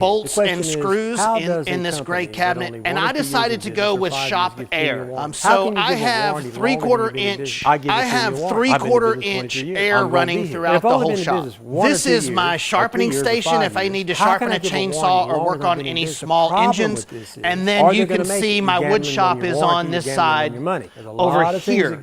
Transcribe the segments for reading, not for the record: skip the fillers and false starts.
bolts and screws in this gray cabinet, and I decided to go with shop air. So I have 3/4 inch air running throughout the whole shop. This is my sharpening station if I need to sharpen a chainsaw or work on any small engines. And then you can see my wood shop is on this side over here.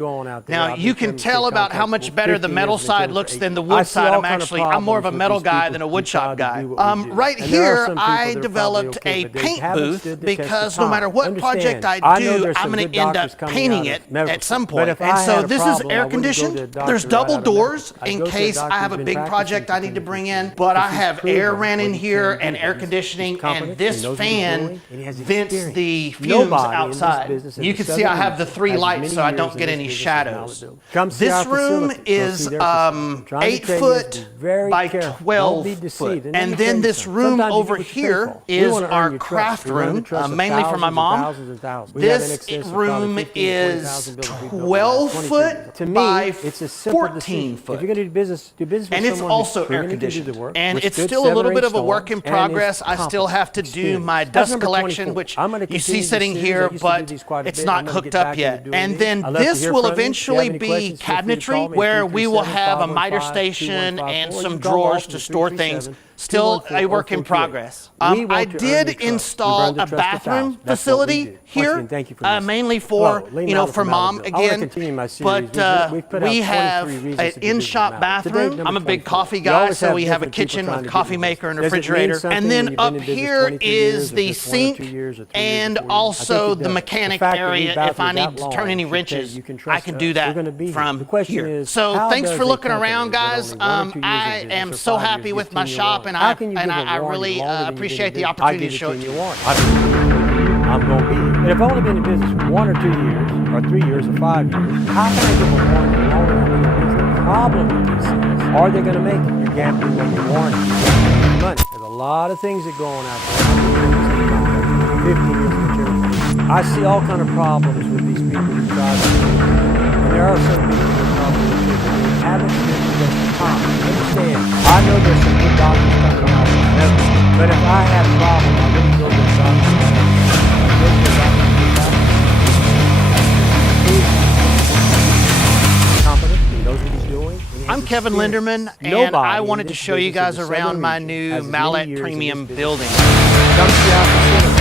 Now you can tell about how much better the metal side looks than the wood side. I'm more of a metal guy than a wood shop guy. Right here I developed a paint booth because no matter what project I do, I'm going to end up painting it at some point. And so this is air conditioned. There's double doors in case I have a big project I need to bring in, but I have air ran in here and air conditioning, and this fan vents the fumes outside. You can see I have the 3 lights so I don't get any shadows. This room is 8 foot by 12 foot. And then this room over here is our craft room, mainly for my mom. This room is 12 foot by 14 foot. And it's also air conditioned. And it's still a little bit of a work in progress. I still have to do my dust collection, which you see sitting here, but it's not hooked up yet. And then this will eventually be cabinetry, where we will have a miter station and some drawers to store things. Still a work in progress. I did install a bathroom facility here, mainly for, for mom again. But we have an in-shop bathroom. I'm a big coffee guy, so we have a kitchen with coffee maker and refrigerator. And then up here is the sink and also the mechanic area. If I need to turn any wrenches, I can do that from here. So thanks for looking around, guys. I am so happy with my shop, and I really appreciate the opportunity to show it to you. I'm going to be. And if I've only been in business 1 or 2 years, or 3 years, or 5 years, how can I give a warranty longer than the problem with this is, are they going to make it? You're gambling on your warranty. Money. There's a lot of things that go on out there. 15 years of maturity. I see all kind of problems with these people who try to do it. And there are some people who probably haven't been invested time. Understand, I know there's some good doctors coming out there, but if I had a problem, I wouldn't go to the doctor. I'm Kevin Linderman, and I wanted to show you guys around my new Mallett Premium building. Come see our facility.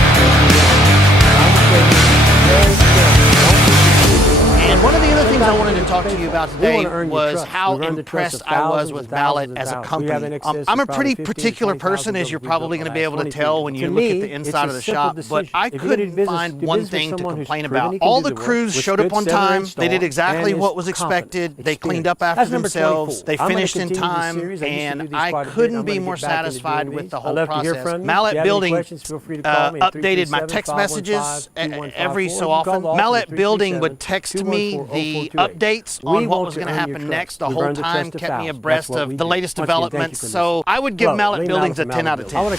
And one of the other things I wanted to talk to you about today was how impressed I was with Mallett as a company. I'm a pretty particular person, as you're probably going to be able to tell when you look at the inside of the shop, but I couldn't find one thing to complain about. All the crews showed up on time. They did exactly what was expected. They cleaned up after themselves. They finished in time, and I couldn't be more satisfied with the whole process. Mallett Buildings updated my text messages every so often. Mallett Building would text me the updates on what was going to happen next the whole time, kept me abreast of the latest developments. So I would give Mallett Buildings a 10 out of 10.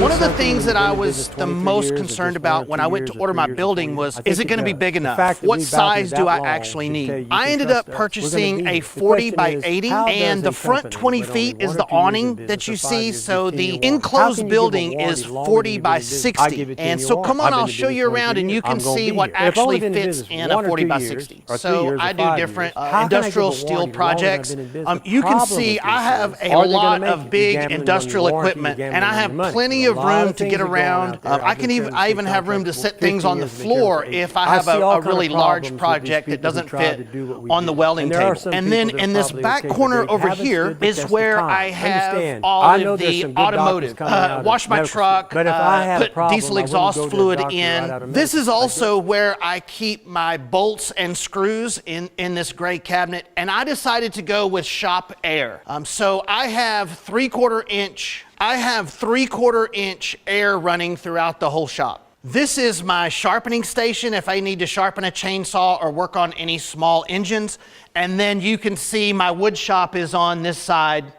One of the things that I was the most concerned about when I went to order my building was, is it going to be big enough? What size do I actually need? I ended up purchasing a 40 by 80, and the front 20 feet is the awning that you see, so the enclosed building is 40 by 60. And so come on, I'll show you around and you can see what actually fits in a 40 by 60. So I do different industrial steel projects. You can see I have a lot of big industrial equipment, and I have plenty of room to get around. I even have room to set things on the floor if I have a really large project that doesn't fit on the welding table. And then in this back corner over here is where I have all of the automotive. Wash my truck, put diesel exhaust fluid in. This is also where I keep my bolts and screws in this gray cabinet, and I decided to go with shop air. So I have 3/4 inch air running throughout the whole shop. This is my sharpening station if I need to sharpen a chainsaw or work on any small engines. And then you can see my wood shop is on this side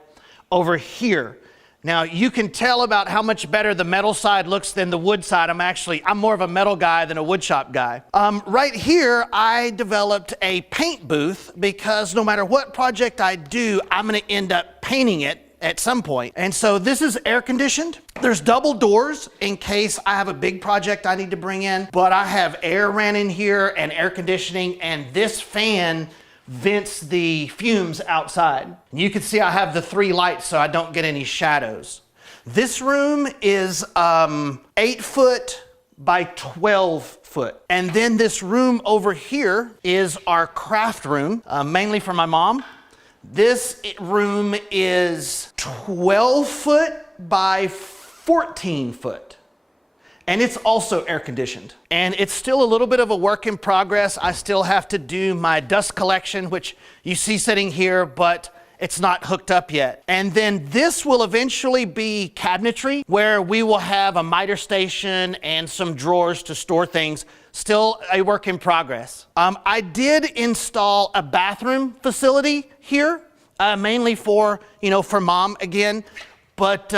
over here. Now you can tell about how much better the metal side looks than the wood side. I'm more of a metal guy than a wood shop guy. Right here, I developed a paint booth because no matter what project I do, I'm gonna end up painting it at some point. And so this is air conditioned. There's double doors in case I have a big project I need to bring in, but I have air ran in here and air conditioning, and this fan vents the fumes outside. You can see I have the 3 lights so I don't get any shadows. This room is 8 foot by 12 foot. And then this room over here is our craft room, mainly for my mom. This room is 12 foot by 14 foot. And it's also air conditioned. And it's still a little bit of a work in progress. I still have to do my dust collection, which you see sitting here, but it's not hooked up yet. And then this will eventually be cabinetry, where we will have a miter station and some drawers to store things. Still a work in progress. I did install a bathroom facility here, mainly for mom again. But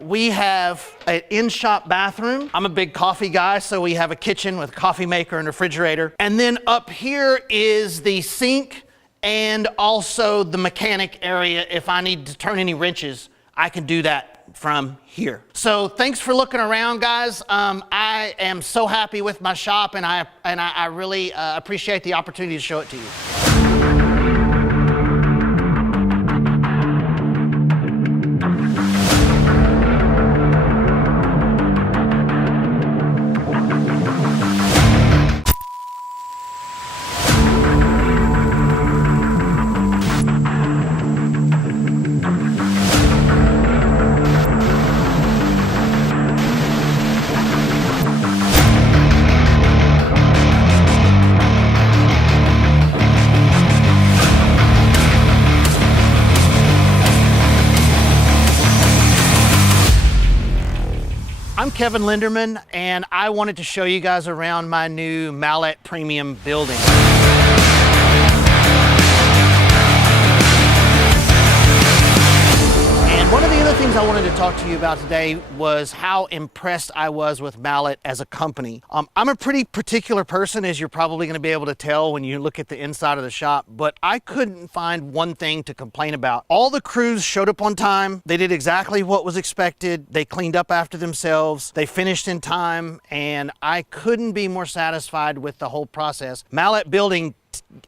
we have an in-shop bathroom. I'm a big coffee guy, so we have a kitchen with a coffee maker and refrigerator. And then up here is the sink and also the mechanic area. If I need to turn any wrenches, I can do that from here. So thanks for looking around, guys. I am so happy with my shop, and I really appreciate the opportunity to show it to you. I'm Kevin Linderman, and I wanted to show you guys around my new Mallett Premium building. And one of the other things I wanted to talk to you about today was how impressed I was with Mallett as a company. I'm a pretty particular person, as you're probably going to be able to tell when you look at the inside of the shop, but I couldn't find one thing to complain about. All the crews showed up on time. They did exactly what was expected. They cleaned up after themselves. They finished in time, and I couldn't be more satisfied with the whole process. Mallett Building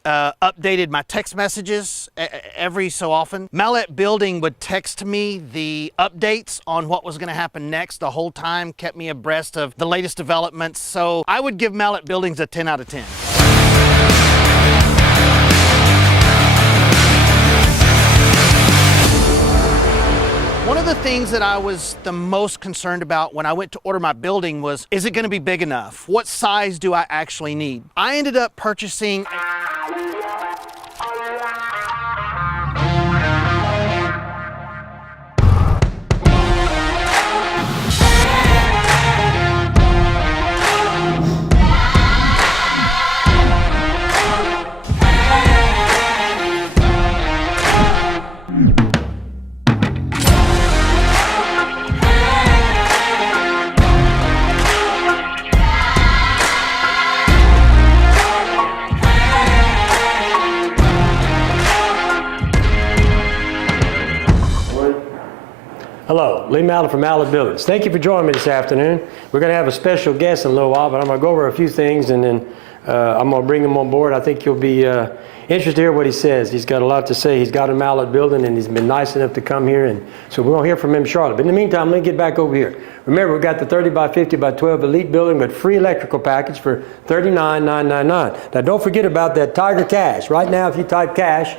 updated my text messages every so often. Mallett Building would text me the updates on what was going to happen next the whole time, kept me abreast of the latest developments. So I would give Mallett Buildings a 10 out of 10. One of the things that I was the most concerned about when I went to order my building was, is it going to be big enough? What size do I actually need? I ended up purchasing Hello, Lee Mallett from Mallett Buildings. Thank you for joining me this afternoon. We're going to have a special guest in a little while, but I'm going to go over a few things, and then I'm going to bring him on board. I think you'll be interested to hear what he says. He's got a lot to say. He's got a Mallett Building, and he's been nice enough to come here, and so we're going to hear from him shortly. But in the meantime, let me get back over here. Remember, we've got the 30 by 50 by 12 Elite Building with free electrical package for $39,999. Now, don't forget about that Tiger Cash. Right now, if you type cash,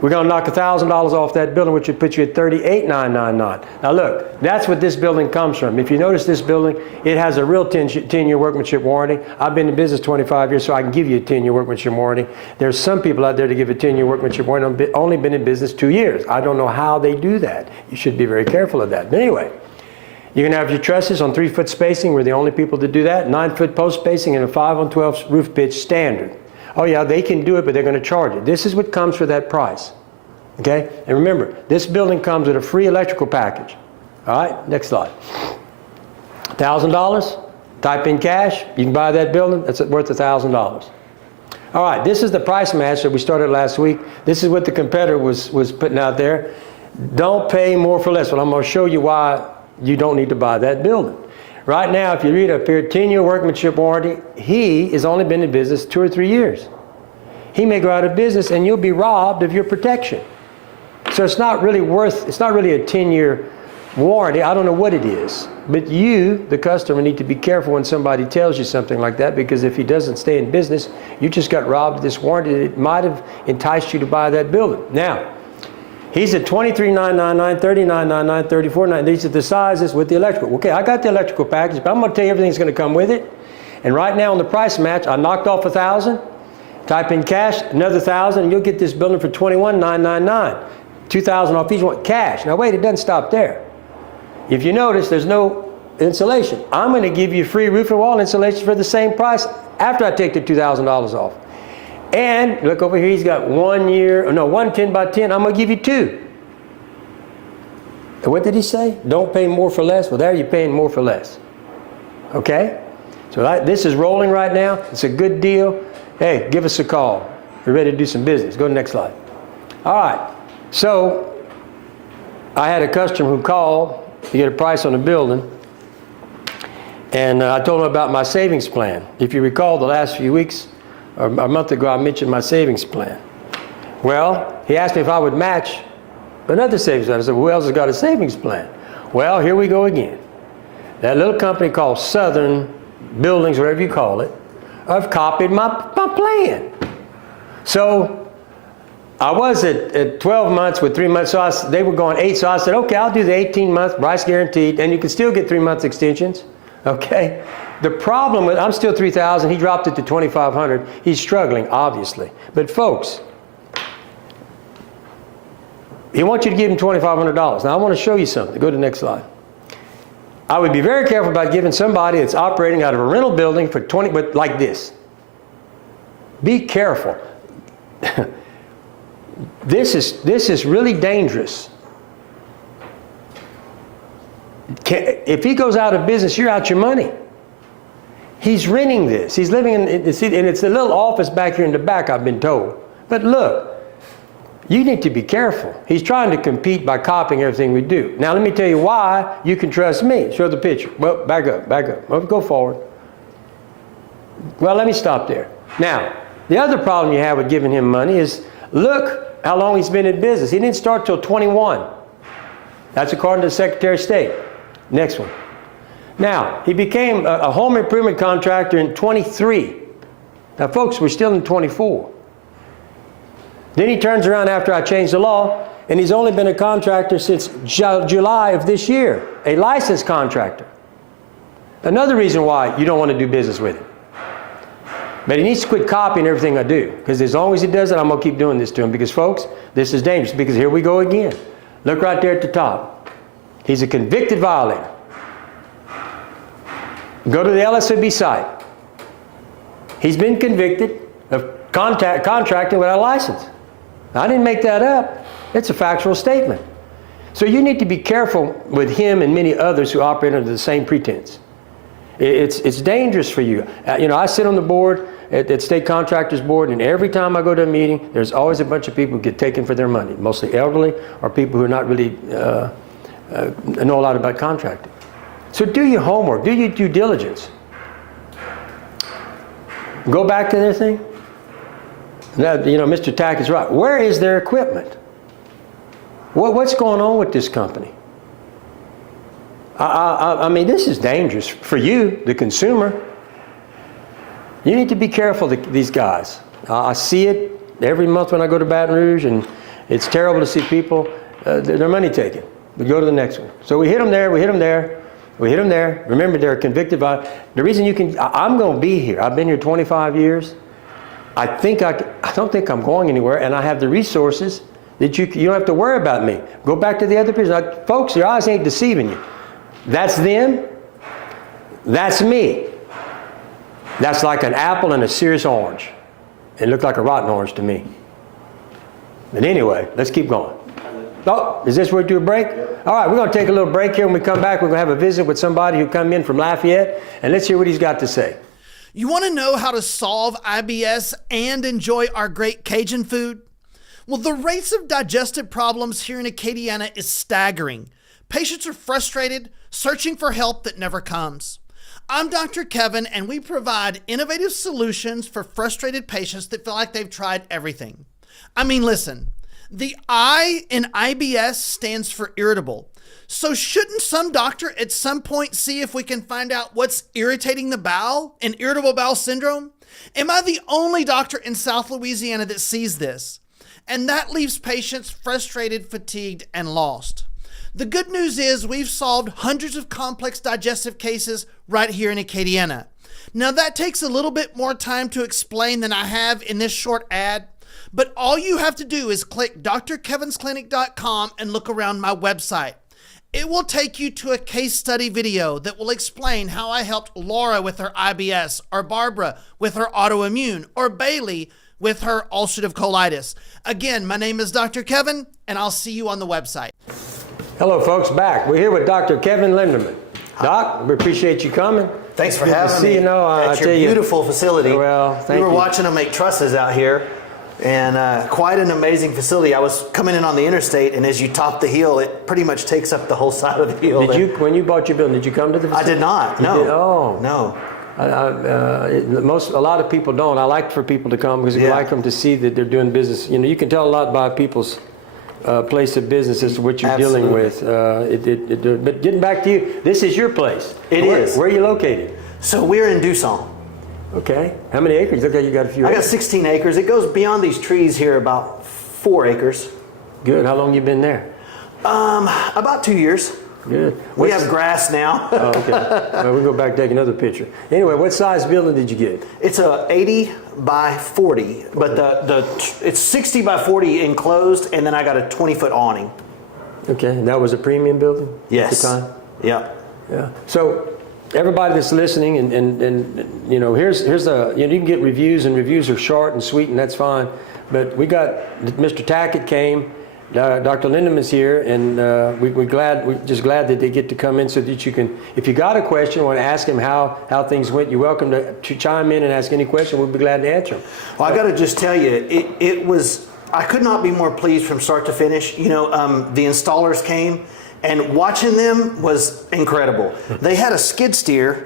we're going to knock $1,000 off that building, which would put you at $38,999. Now look, that's what this building comes from. If you notice this building, it has a real 10-year workmanship warranty. I've been in business 25 years, so I can give you a 10-year workmanship warranty. There's some people out there to give a 10-year workmanship warranty, only been in business 2 years. I don't know how they do that. You should be very careful of that. But anyway, you're going to have your trusses on 3-foot spacing. We're the only people to do that. 9-foot post spacing and a 5-on-12 roof pitch standard. Oh yeah, they can do it, but they're going to charge it. This is what comes for that price. Okay? And remember, this building comes with a free electrical package. All right, next slide. $1,000, type in cash, you can buy that building, that's worth $1,000. All right, this is the price match that we started last week. This is what the competitor was putting out there. Don't pay more for less. Well, I'm going to show you why you don't need to buy that building. Right now, if you read up here, 10-year workmanship warranty, he has only been in business 2 or 3 years. He may go out of business and you'll be robbed of your protection. So it's not really a 10-year warranty. I don't know what it is. But you, the customer, need to be careful when somebody tells you something like that, because if he doesn't stay in business, you just got robbed of this warranty. It might have enticed you to buy that building. Now, he's at $23,999, $39,999, $34,999. These are the sizes with the electrical. Okay, I got the electrical package, but I'm going to tell you everything's going to come with it. And right now on the price match, I knocked off $1,000. Type in cash, another $1,000, and you'll get this building for $21,999. $2,000 off each one, cash. Now wait, it doesn't stop there. If you notice, there's no insulation. I'm going to give you free roof and wall insulation for the same price after I take the $2,000 off. And look over here, he's got 1 year, no, 1 10 by 10. I'm going to give you 2. And what did he say? Don't pay more for less. Well, there you're paying more for less. Okay? So this is rolling right now. It's a good deal. Hey, give us a call. We're ready to do some business. Go to the next slide. All right. So I had a customer who called to get a price on a building, and I told him about my savings plan. If you recall, the last few weeks, or a month ago, I mentioned my savings plan. Well, he asked me if I would match another savings plan. I said, who else has got a savings plan? Well, here we go again. That little company called Southern Buildings, whatever you call it, I've copied my plan. So I was at 12 months with 3 months, so they were going 8, so I said, okay, I'll do the 18-month price guaranteed, and you can still get 3-month extensions, okay? The problem with, I'm still $3,000, he dropped it to $2,500. He's struggling, obviously. But folks, he wants you to give him $2,500. Now I want to show you something. Go to the next slide. I would be very careful about giving somebody that's operating out of a rental building for but like this. Be careful. This is really dangerous. If he goes out of business, you're out your money. He's renting this. He's living in, and it's a little office back here in the back, I've been told. But look, you need to be careful. He's trying to compete by copying everything we do. Now let me tell you why you can trust me. Show the picture. Well, back up. Well, go forward. Well, let me stop there. Now, the other problem you have with giving him money is, look how long he's been in business. He didn't start till 21. That's according to the Secretary of State. Next one. Now, he became a home improvement contractor in 23. Now, folks, we're still in 24. Then he turns around after I changed the law, and he's only been a contractor since July of this year, a licensed contractor. Another reason why you don't want to do business with him. But he needs to quit copying everything I do, because as long as he does it, I'm going to keep doing this to him. Because, folks, this is dangerous, because here we go again. Look right there at the top. He's a convicted violator. Go to the LSOB site. He's been convicted of contracting without a license. I didn't make that up. It's a factual statement. So you need to be careful with him and many others who operate under the same pretense. It's dangerous for you. I sit on the board at State Contractors Board, and every time I go to a meeting, there's always a bunch of people who get taken for their money, mostly elderly or people who are not really know a lot about contracting. So do your homework, do your due diligence. Go back to this thing. Now, Mr. Tack is right. Where is their equipment? What's going on with this company? I mean, this is dangerous for you, the consumer. You need to be careful, these guys. I see it every month when I go to Baton Rouge, and it's terrible to see people, their money taken. We go to the next one. So we hit them there, we hit them there, we hit them there. Remember, they're convicted by, the reason I'm going to be here. I've been here 25 years. I don't think I'm going anywhere, and I have the resources that you don't have to worry about me. Go back to the other person. Folks, your eyes ain't deceiving you. That's them. That's me. That's like an apple and a serious orange. It looked like a rotten orange to me. But anyway, let's keep going. Oh, is this where we do a break? All right, we're going to take a little break here. When we come back, we're going to have a visit with somebody who come in from Lafayette, and let's hear what he's got to say. You want to know how to solve IBS and enjoy our great Cajun food? Well, the rates of digestive problems here in Acadiana is staggering. Patients are frustrated, searching for help that never comes. I'm Dr. Kevin, and we provide innovative solutions for frustrated patients that feel like they've tried everything. I mean, listen, the I in IBS stands for irritable. So shouldn't some doctor at some point see if we can find out what's irritating the bowel and irritable bowel syndrome? Am I the only doctor in South Louisiana that sees this? And that leaves patients frustrated, fatigued, and lost. The good news is we've solved hundreds of complex digestive cases right here in Acadiana. Now that takes a little bit more time to explain than I have in this short ad, but all you have to do is click drkevinsclinic.com and look around my website. It will take you to a case study video that will explain how I helped Laura with her IBS, or Barbara with her autoimmune, or Bailey with her ulcerative colitis. Again, my name is Dr. Kevin, and I'll see you on the website. Hello, folks. Back. We're here with Dr. Kevin Linderman. Doc, we appreciate you coming. Thanks for having me. At your beautiful facility. Well, thank you. We were watching them make trusses out here, and quite an amazing facility. I was coming in on the interstate, and as you top the hill, it pretty much takes up the whole side of the hill. When you bought your building, did you come to the facility? I did not. No. Oh, no. A lot of people don't. I like for people to come because you like them to see that they're doing business. You know, you can tell a lot by people's place of business as to what you're dealing with. But getting back to you, this is your place. It is. Where are you located? So we're in Dusson. Okay. How many acres? Look like you got a few acres. I got 16 acres. It goes beyond these trees here about 4 acres. Good. How long you been there? About 2 years. Good. We have grass now. Oh, okay. Well, we'll go back and take another picture. Anyway, what size building did you get? It's a 80 by 40, but it's 60 by 40 enclosed, and then I got a 20-foot awning. Okay, and that was a premium building? Yes. At the time? Yeah. So everybody that's listening, and you know, here's the, you can get reviews, and reviews are short and sweet, and that's fine. But we got Mr. Tackett came. Dr. Lindeman's here, and we're just glad that they get to come in so that you can, if you got a question, want to ask him how things went, you're welcome to chime in and ask any question. We'll be glad to answer them. Well, I got to just tell you, it was, I could not be more pleased from start to finish. You know, the installers came, and watching them was incredible. They had a skid steer,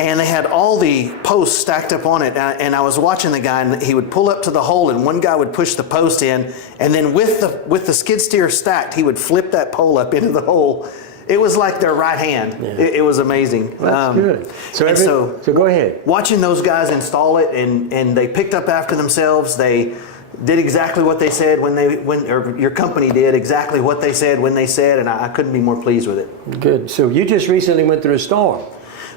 and they had all the posts stacked up on it, and I was watching the guy, and he would pull up to the hole, and one guy would push the post in, and then with the skid steer stacked, he would flip that pole up into the hole. It was like their right hand. Yeah. It was amazing. Well, that's good. So go ahead. Watching those guys install it, and they picked up after themselves. They did exactly what they said or your company did exactly what they said when they said, and I couldn't be more pleased with it. Good. So you just recently went through a storm.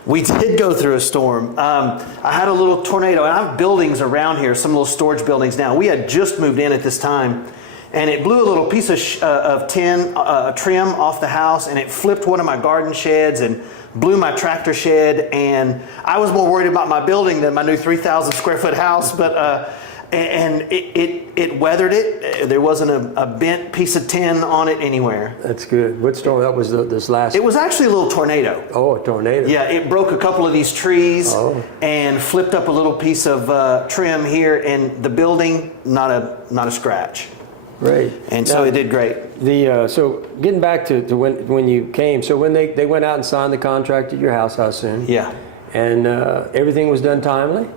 We did go through a storm. I had a little tornado, and I have buildings around here, some little storage buildings now. We had just moved in at this time, and it blew a little piece of tin trim off the house, and it flipped one of my garden sheds and blew my tractor shed. And I was more worried about my building than my new 3,000 square foot house, but and it weathered it. There wasn't a bent piece of tin on it anywhere. That's good. What storm? That was this last? It was actually a little tornado. Oh, a tornado. Yeah, it broke a couple of these trees and flipped up a little piece of trim here, and the building, not a scratch. Great. And so it did great. So getting back to when you came, so when they went out and signed the contract at your house, I assume. Yeah. And everything was done timely?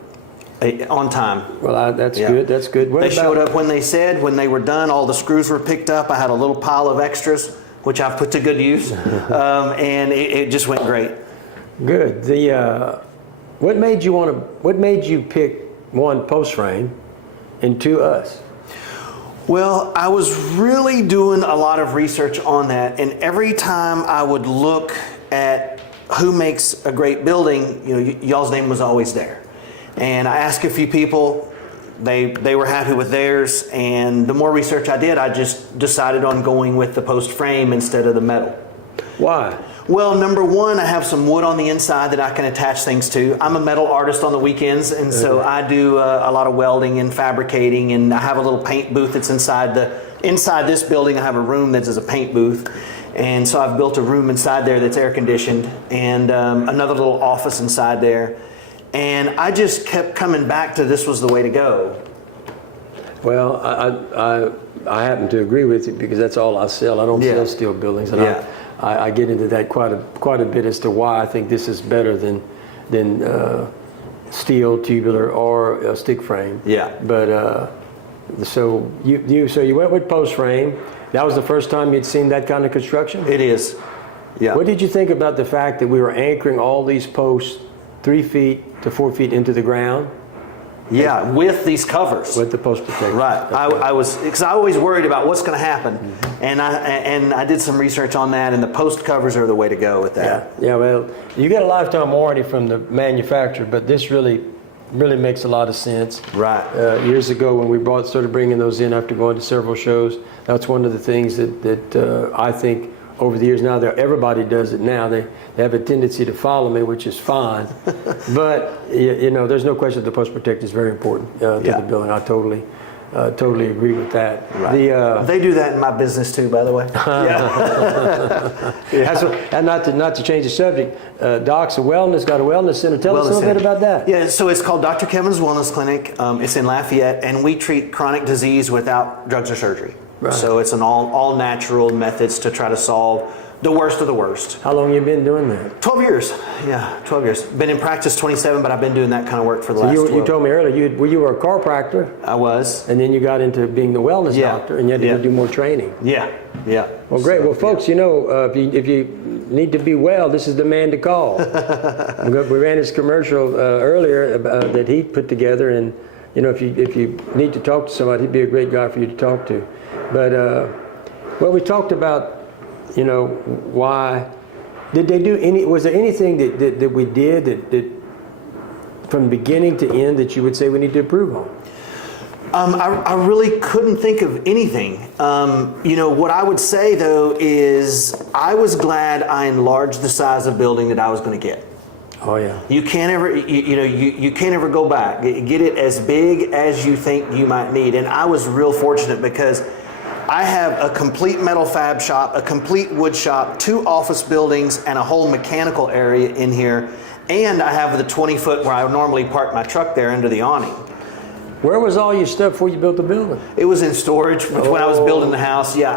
On time. Well, that's good. That's good. They showed up when they said. When they were done, all the screws were picked up. I had a little pile of extras, which I've put to good use, and it just went great. Good. What made you pick one, post frame, and two, us? Well, I was really doing a lot of research on that, and every time I would look at who makes a great building, y'all's name was always there. And I asked a few people, they were happy with theirs, and the more research I did, I just decided on going with the post frame instead of the metal. Why? Well, number one, I have some wood on the inside that I can attach things to. I'm a metal artist on the weekends, and so I do a lot of welding and fabricating, and I have a little paint booth that's inside this building. I have a room that is a paint booth, and so I've built a room inside there that's air conditioned, and another little office inside there. And I just kept coming back to this was the way to go. Well, I happen to agree with you because that's all I sell. I don't sell steel buildings, and I get into that quite a bit as to why I think this is better than steel, tubular, or stick frame. Yeah. But so you went with post frame. That was the first time you'd seen that kind of construction? It is. Yeah. What did you think about the fact that we were anchoring all these posts 3 feet to 4 feet into the ground? Yeah, with these covers. With the post protection. Right. I was, because I always worried about what's going to happen, and I did some research on that, and the post covers are the way to go with that. Yeah. Well, you get a lifetime warranty from the manufacturer, but this really makes a lot of sense. Right. Years ago, when we started bringing those in after going to several shows, that's one of the things that I think over the years now, everybody does it now. They have a tendency to follow me, which is fine. But you know, there's no question that the post protection is very important to the building. I totally agree with that. Right. They do that in my business too, by the way. And not to change the subject, Doc's got a wellness center. Tell us a little bit about that. Yeah, so it's called Dr. Kevin's Wellness Clinic. It's in Lafayette, and we treat chronic disease without drugs or surgery. Right. So it's an all natural methods to try to solve the worst of the worst. How long have you been doing that? 12 years. Yeah, 12 years. Been in practice 27, but I've been doing that kind of work for the last 12. You told me earlier you were a chiropractor. I was. And then you got into being the wellness doctor, and you had to go do more training. Yeah. Well, great. Well, folks, you know, if you need to be well, this is the man to call. We ran this commercial earlier that he put together, and you know, if you need to talk to somebody, he'd be a great guy for you to talk to. But well, we talked about, you know, why did they do any? Was there anything that we did that from beginning to end that you would say we need to improve on? I really couldn't think of anything. You know, what I would say though is I was glad I enlarged the size of building that I was going to get. Oh yeah. You can't ever, you can't ever go back. Get it as big as you think you might need. And I was real fortunate because I have a complete metal fab shop, a complete wood shop, 2 office buildings, and a whole mechanical area in here. And I have the 20-foot where I normally park my truck there under the awning. Where was all your stuff before you built the building? It was in storage when I was building the house. Yeah,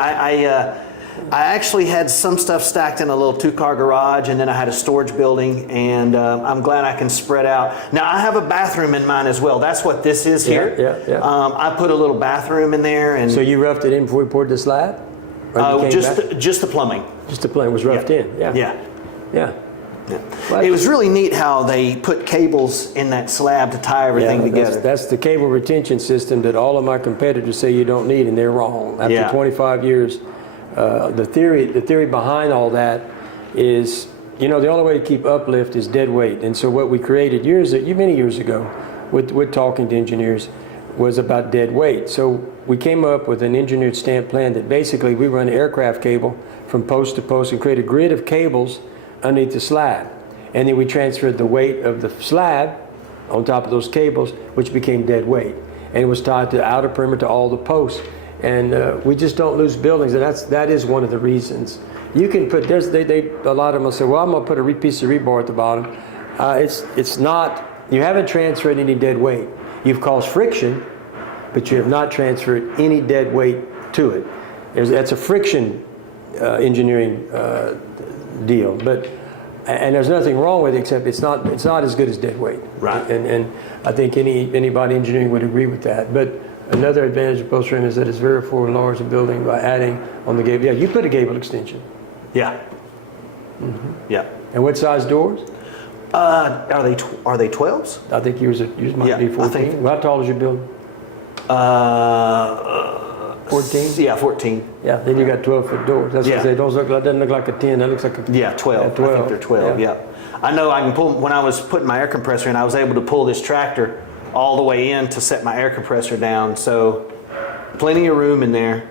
I actually had some stuff stacked in a little 2-car garage, and then I had a storage building, and I'm glad I can spread out. Now, I have a bathroom in mine as well. That's what this is here. Yeah. I put a little bathroom in there. And so you roughed it in before you poured the slab? Just the plumbing. Just the plumbing was roughed in? Yeah. Well, it was really neat how they put cables in that slab to tie everything together. That's the cable retention system that all of my competitors say you don't need, and they're wrong. After 25 years, the theory behind all that is, you know, the only way to keep uplift is dead weight. And so what we created many years ago with talking to engineers was about dead weight. So we came up with an engineered stamp plan that basically we run aircraft cable from post to post and create a grid of cables underneath the slab. And then we transferred the weight of the slab on top of those cables, which became dead weight. And it was tied to the outer perimeter to all the posts. And we just don't lose buildings, and that is one of the reasons. You can put a lot of them will say, well, I'm going to put a piece of rebar at the bottom. It's not. You haven't transferred any dead weight. You've caused friction, but you have not transferred any dead weight to it. That's a friction engineering deal, and there's nothing wrong with it except it's not as good as dead weight. Right. And I think anybody engineering would agree with that. But another advantage of post frame is that it's very affordable to enlarge the building by adding on the gable. Yeah, you put a gable extension. Yeah. Yeah. And what size doors? Are they 12s? I think yours might be 14. Well, how tall is your building? 14? Yeah, 14. Yeah, then you got 12-foot doors. That's what I say. Doesn't look like a 10. That looks like a 12. Yeah, 12. I think they're 12. Yeah. I know I can pull. When I was putting my air compressor in, I was able to pull this tractor all the way in to set my air compressor down. So plenty of room in there.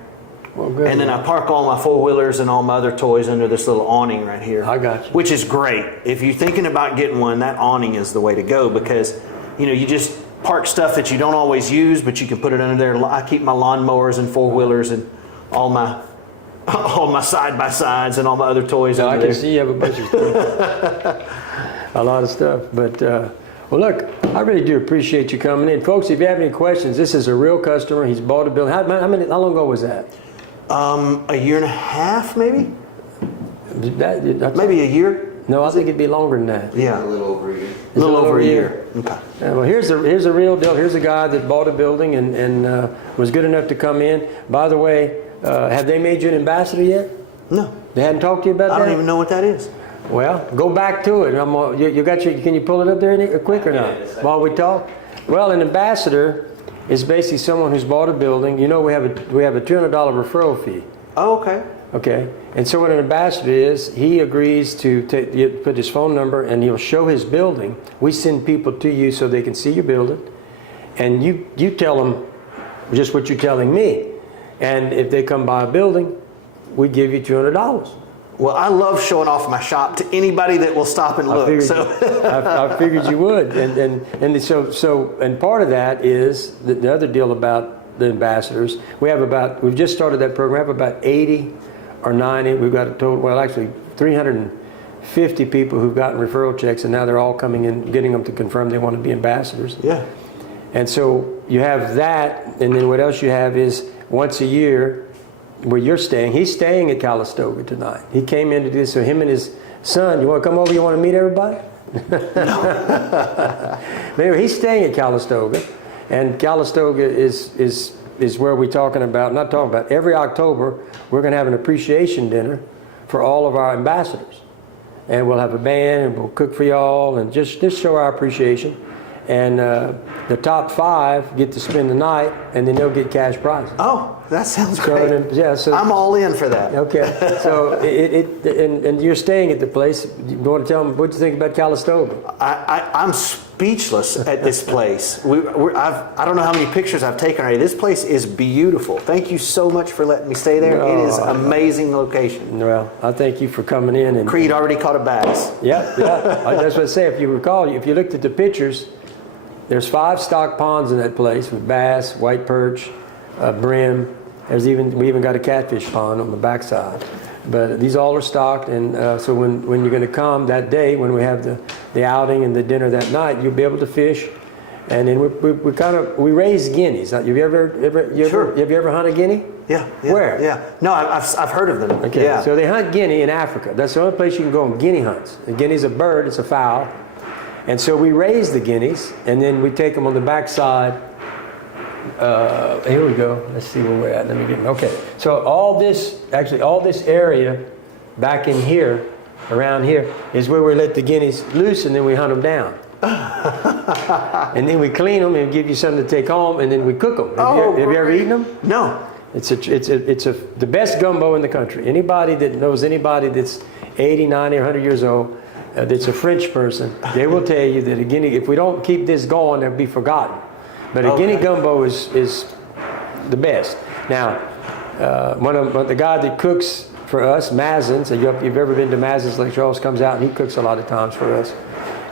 Well, good. And then I park all my four-wheelers and all my other toys under this little awning right here. I got you. Which is great. If you're thinking about getting one, that awning is the way to go, because, you know, you just park stuff that you don't always use, but you can put it under there. I keep my lawnmowers and four-wheelers and all my side-by-sides and all my other toys under I there. can see you have a bunch of stuff. A lot of stuff. But, well, look, I really do appreciate you coming in. Folks, if you have any questions, this is a real customer. He's bought a building. How long ago was that? A year and a half, maybe? Maybe a year? No, I think it'd be longer than that. Yeah. A little over a year. A little over a year. Okay. Well, here's a real deal. Here's a guy that bought a building and was good enough to come in. By the way, have they made you an ambassador yet? No. They hadn't talked to you about that? I don't even know what that is. Well, go back to it. Can you pull it up there quick or not while we talk? Well, an ambassador is basically someone who's bought a building. You know, we have a $200 referral fee. Oh, okay. Okay. And so what an ambassador is, he agrees to put his phone number and he'll show his building. We send people to you so they can see your building. And you tell them just what you're telling me. And if they come by a building, we give you $200. Well, I love showing off my shop to anybody that will stop and look. I figured you would, and part of that is the other deal about the ambassadors. We've just started that program. We have about 80 or 90. We've got a total, well, actually 350 people who've gotten referral checks, and now they're all coming in, getting them to confirm they want to be ambassadors. Yeah. And so you have that, and then what else you have is once a year. Where you're staying, he's staying at Calistoga tonight. He came in to do this, so him and his son, you want to come over, you want to meet everybody? No. Anyway, he's staying at Calistoga, and Calistoga is where we're not talking about, every October, we're going to have an appreciation dinner for all of our ambassadors. And we'll have a band, and we'll cook for y'all, and just show our appreciation. And the top 5 get to spend the night, and then they'll get cash prizes. Oh, that sounds great. So I'm all in for that. Okay. So and you're staying at the place. You want to tell them what you think about Calistoga? I'm speechless at this place. I don't know how many pictures I've taken already. This place is beautiful. Thank you so much for letting me stay there. It is an amazing location. Well, I thank you for coming in. And Creed already caught a bass. Yeah. That's what I say. If you recall, if you looked at the pictures, there's 5 stock ponds in that place with bass, white perch, brim. We even got a catfish pond on the backside. But these all are stocked, and so when you're going to come that day, when we have the outing and the dinner that night, you'll be able to fish. And then we raise guineas. Have you ever hunted guinea? Yeah. Where? Yeah. No, I've heard of them. Okay. Yeah. So they hunt guinea in Africa. That's the only place you can go on guinea hunts. The guinea's a bird. It's a fowl. And so we raise the guineas, and then we take them on the backside. Here we go. Let's see where we're at. Let me get them. Okay. So all this area back in here, around here, is where we let the guineas loose, and then we hunt them down. And then we clean them and give you something to take home, and then we cook them. Have you ever eaten them? No. It's the best gumbo in the country. Anybody that knows anybody that's 80, 90, or 100 years old, that's a French person, they will tell you that a guinea, if we don't keep this going, they'll be forgotten. But a guinea gumbo is the best. Now, the guy that cooks for us, Mazin's, if you've ever been to Mazin's, Lake Charles, comes out and he cooks a lot of times for us.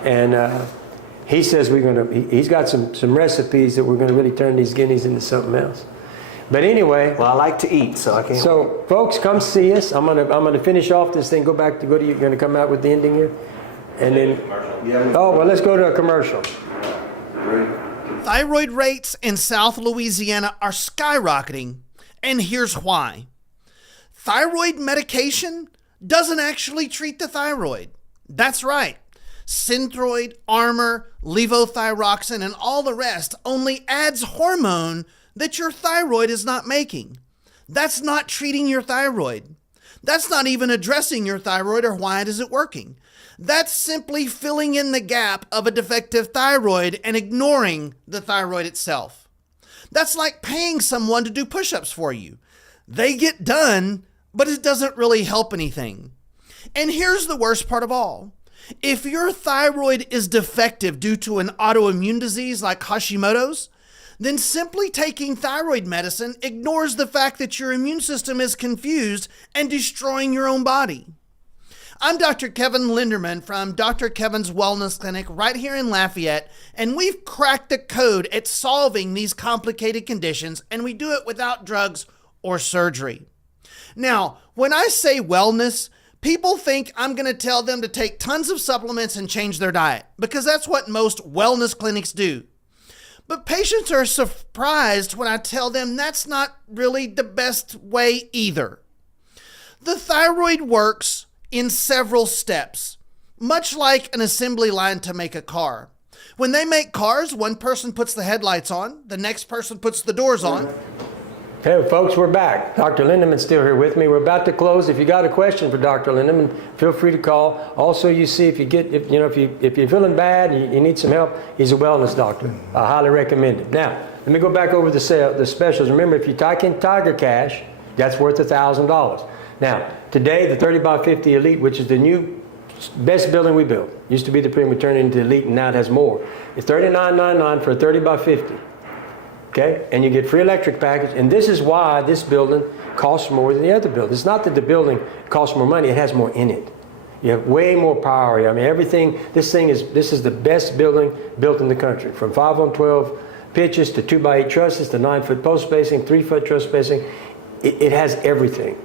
And he says he's got some recipes that we're going to really turn these guineas into something else. But anyway. Well, I like to eat, so I can't. So, folks, come see us. I'm gonna finish off this thing. You're going to come out with the ending here, and then. Let's go to a commercial. Thyroid rates in South Louisiana are skyrocketing, and here's why. Thyroid medication doesn't actually treat the thyroid. That's right. Synthroid, Armour, levothyroxine, and all the rest only adds hormone that your thyroid is not making. That's not treating your thyroid. That's not even addressing your thyroid or why it isn't working. That's simply filling in the gap of a defective thyroid and ignoring the thyroid itself. That's like paying someone to do push-ups for you. They get done, but it doesn't really help anything. And here's the worst part of all. If your thyroid is defective due to an autoimmune disease like Hashimoto's, then simply taking thyroid medicine ignores the fact that your immune system is confused and destroying your own body. I'm Dr. Kevin Linderman from Dr. Kevin's Wellness Clinic right here in Lafayette, and we've cracked the code at solving these complicated conditions, and we do it without drugs or surgery. Now, when I say wellness, people think I'm going to tell them to take tons of supplements and change their diet, because that's what most wellness clinics do. But patients are surprised when I tell them that's not really the best way either. The thyroid works in several steps, much like an assembly line to make a car. When they make cars, one person puts the headlights on, the next person puts the doors on. Hey folks, we're back. Dr. Lindeman's still here with me. We're about to close. If you got a question for Dr. Lindeman, feel free to call. Also, you see if you're feeling bad, you need some help, he's a wellness doctor. I highly recommend it. Now, let me go back over the specials. Remember, if you type in Tiger Cash, that's worth $1,000. Now, today, the 30 by 50 Elite, which is the new best building we built, used to be the Premium, turned into Elite, and now it has more. It's $39.99 for a 30 by 50. Okay, and you get free electric package, and this is why this building costs more than the other building. It's not that the building costs more money; it has more in it. You have way more power. I mean, everything. This is the best building built in the country. From 5-on-12 pitches to 2x8 trusses to 9-foot post spacing, 3-foot truss spacing. It has everything,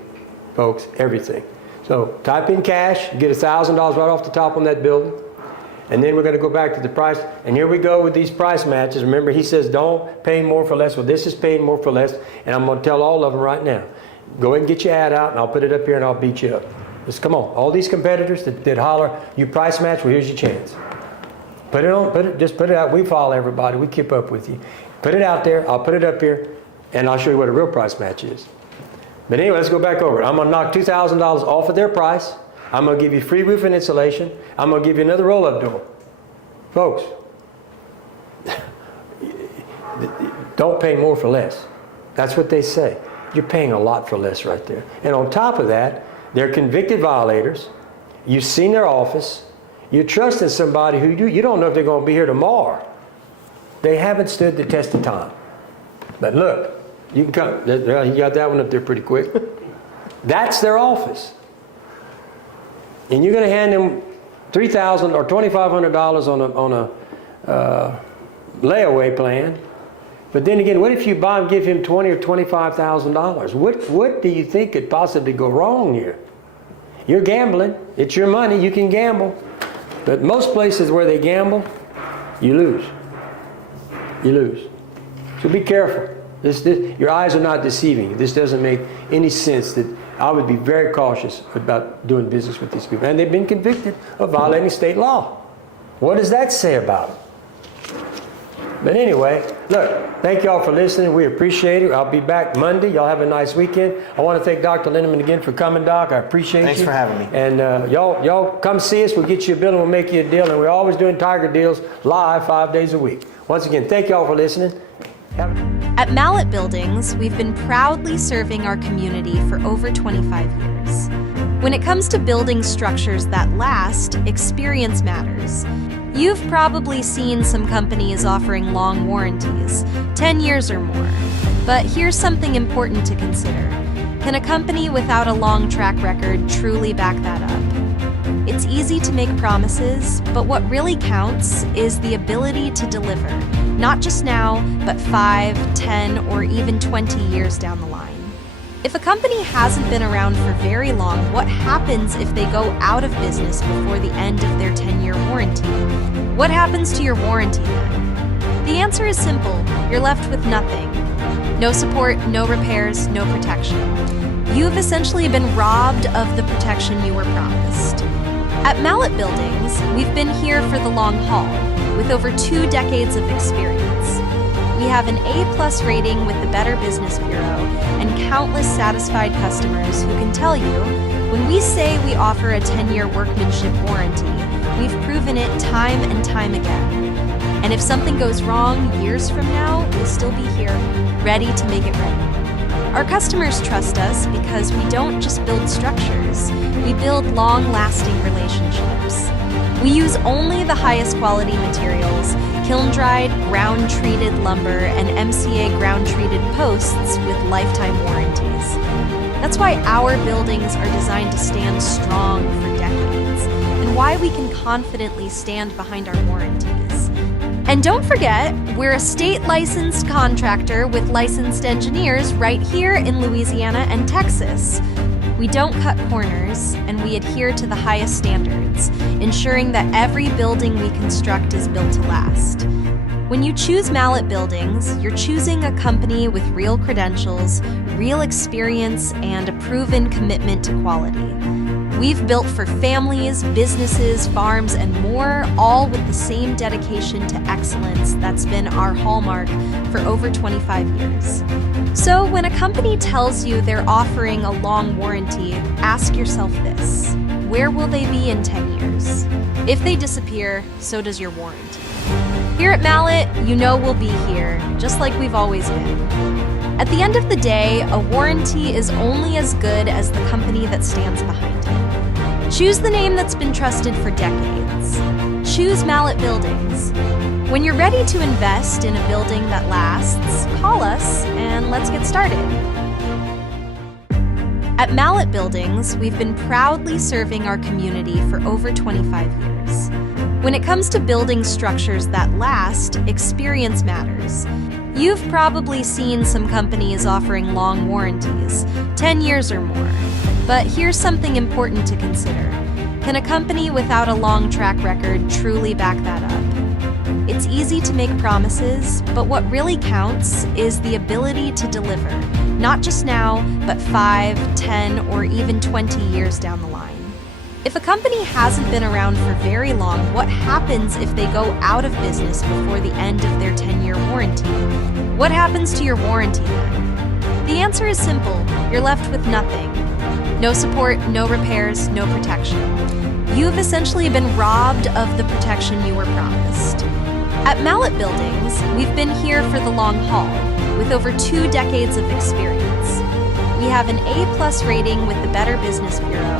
folks, everything. So type in cash, you get $1,000 right off the top on that building. And then we're going to go back to the price. And here we go with these price matches. Remember, he says don't pay more for less. Well, this is paying more for less. And I'm going to tell all of them right now. Go ahead and get your ad out, and I'll put it up here, and I'll beat you up. Just come on. All these competitors that holler, you price match, well, here's your chance. Just put it out. We follow everybody. We keep up with you. Put it out there. I'll put it up here, and I'll show you what a real price match is. But anyway, let's go back over it. I'm going to knock $2,000 off of their price. I'm going to give you free roofing insulation. I'm going to give you another roll-up door. Folks, don't pay more for less. That's what they say. You're paying a lot for less right there. And on top of that, they're convicted violators. You've seen their office. You're trusting somebody who you don't know if they're going to be here tomorrow. They haven't stood the test of time. But look, you can come. You got that one up there pretty quick. That's their office. And you're going to hand them $3,000 or $2,500 on a layaway plan. But then again, what if you buy and give him $20,000 or $25,000? What do you think could possibly go wrong here? You're gambling. It's your money. You can gamble. But most places where they gamble, you lose. You lose. So be careful. Your eyes are not deceiving you. This doesn't make any sense. That I would be very cautious about doing business with these people. And they've been convicted of violating state law. What does that say about them? But anyway, look, thank you all for listening. We appreciate it. I'll be back Monday. Y'all have a nice weekend. I want to thank Dr. Lindeman again for coming, Doc. I appreciate you. Thanks for having me. And y'all come see us. We'll get you a bill and we'll make you a deal. And we're always doing Tiger deals live 5 days a week. Once again, thank you all for listening. At Mallett Buildings, we've been proudly serving our community for over 25 years. When it comes to building structures that last, experience matters. You've probably seen some companies offering long warranties, 10 years or more. But here's something important to consider. Can a company without a long track record truly back that up? It's easy to make promises, but what really counts is the ability to deliver, not just now, but 5, 10, or even 20 years down the line. If a company hasn't been around for very long, what happens if they go out of business before the end of their 10-year warranty? What happens to your warranty then? The answer is simple. You're left with nothing. No support, no repairs, no protection. You've essentially been robbed of the protection you were promised. At Mallett Buildings, we've been here for the long haul, with over 2 decades of experience. We have an A+ rating with the Better Business Bureau and countless satisfied customers who can tell you, when we say we offer a 10-year workmanship warranty, we've proven it time and time again. And if something goes wrong years from now, we'll still be here, ready to make it right. Our customers trust us because we don't just build structures, we build long-lasting relationships. We use only the highest quality materials, kiln-dried, ground-treated lumber and MCA ground-treated posts with lifetime warranties. That's why our buildings are designed to stand strong for decades, and why we can confidently stand behind our warranties. And don't forget, we're a state-licensed contractor with licensed engineers right here in Louisiana and Texas. We don't cut corners, and we adhere to the highest standards, ensuring that every building we construct is built to last. When you choose Mallett Buildings, you're choosing a company with real credentials, real experience, and a proven commitment to quality. We've built for families, businesses, farms, and more, all with the same dedication to excellence that's been our hallmark for over 25 years. So when a company tells you they're offering a long warranty, ask yourself this: where will they be in 10 years? If they disappear, so does your warranty. Here at Mallett, you know we'll be here, just like we've always been. At the end of the day, a warranty is only as good as the company that stands behind it. Choose the name that's been trusted for decades. Choose Mallett Buildings. When you're ready to invest in a building that lasts, call us and let's get started. At Mallett Buildings, we've been proudly serving our community for over 25 years. When it comes to building structures that last, experience matters. You've probably seen some companies offering long warranties, 10 years or more. But here's something important to consider. Can a company without a long track record truly back that up? It's easy to make promises, but what really counts is the ability to deliver, not just now, but 5, 10, or even 20 years down the line. If a company hasn't been around for very long, what happens if they go out of business before the end of their 10-year warranty? What happens to your warranty then? The answer is simple. You're left with nothing. No support, no repairs, no protection. You've essentially been robbed of the protection you were promised. At Mallett Buildings, we've been here for the long haul, with over 2 decades of experience. We have an A+ rating with the Better Business Bureau,